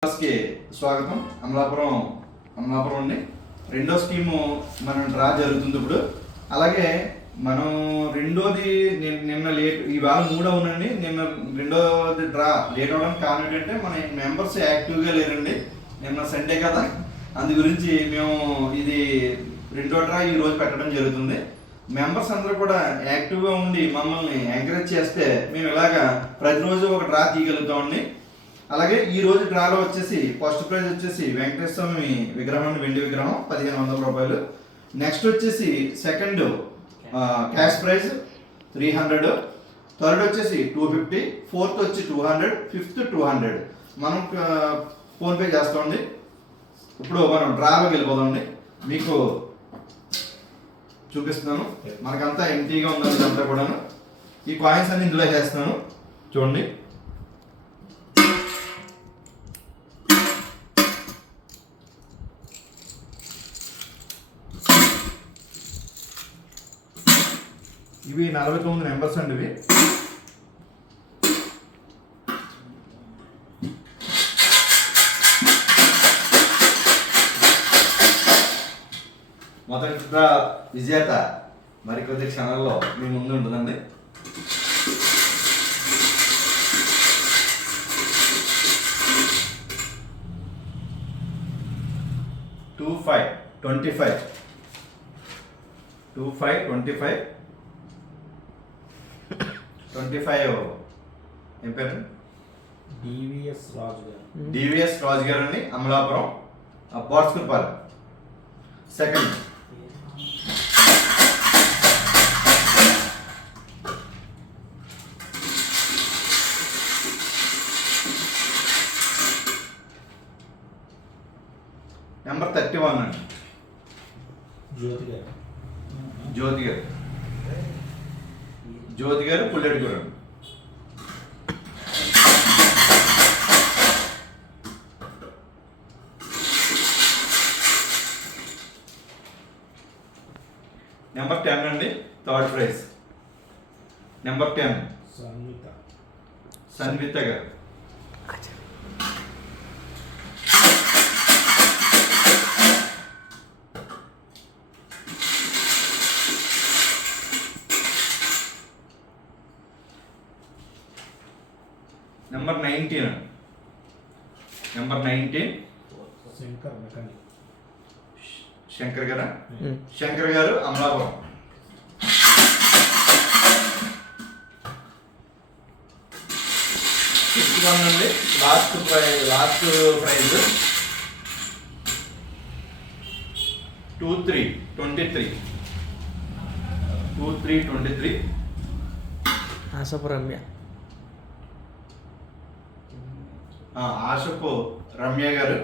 కి స్వాగతం. అమలాపురం అండి. రెండో స్కీము మనం డ్రా జరుగుతుంది ఇప్పుడు. అలాగే మనం రెండోది నిన్న లేట్, ఇవాళ మూడవునండి. నిన్న రెండోది డ్రా లేట్ అవ్వడానికి కారణం ఏంటంటే మన మెంబర్స్ యాక్టివ్గా లేరండి. నిన్న సండే కదా, అందు గురించి మేము ఇది రెండో డ్రా ఈ రోజు పెట్టడం జరుగుతుంది. మెంబర్స్ అందరూ కూడా యాక్టివ్గా ఉండి మమ్మల్ని ఎంకరేజ్ చేస్తే మేము ఇలాగా ప్రతిరోజు ఒక డ్రా తీయగలుగుతామండి. అలాగే ఈ రోజు డ్రాలో వచ్చేసి ఫస్ట్ ప్రైజ్ వచ్చేసి వెంకటేశ్వర స్వామి విగ్రహం, వెండి విగ్రహం 1500 రూపాయలు. నెక్స్ట్ వచ్చేసి సెకండ్ క్యాష్ ప్రైజ్ 300, థర్డ్ వచ్చేసి 250, ఫోర్త్ వచ్చి 200, ఫిఫ్త్ 200. మనం ఫోన్పే చేస్తామండి. ఇప్పుడు మనం డ్రాలోకి వెళ్ళిపోదామండి. మీకు చూపిస్తున్నాను. మనకంతా ఎంటీగా ఉందండి అంతా కూడాను. ఈ కాయిన్స్ అన్ని ఇందులో వేస్తున్నాను, చూడండి. ఇవి 49 మెంబర్స్ అండి. ఇవి మొదటి విజేత మరికొద్ది క్షణాల్లో మీ ముందు ఉంటుందండి. ఏం పేరు? డివిఎస్ రాజు గారు అండి, అమలాపురం బార్స్కుర్పాలెం. సెకండ్ నెంబర్ 31 అండి, జ్యోతి గారు పుల్లెడి గారు. నెంబర్ 10 అండి, థర్డ్ ప్రైజ్. నెంబర్ 10 సన్విత గారు. నెంబర్ 19 శంకర్ గారు అమలాపురం. లాస్ట్ ప్రైజ్ 2323 ఆశపు రమ్య గారు.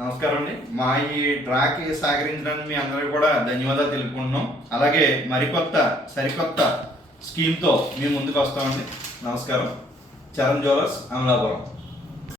నమస్కారం అండి. మా ఈ డ్రాకి సహకరించడానికి మీ అందరికీ కూడా ధన్యవాదాలు తెలుపుకుంటున్నాం. అలాగే సరికొత్త స్కీమ్తో మీ ముందుకు వస్తామండి. నమస్కారం. చరణ్ జ్యువెలర్స్, అమలాపురం.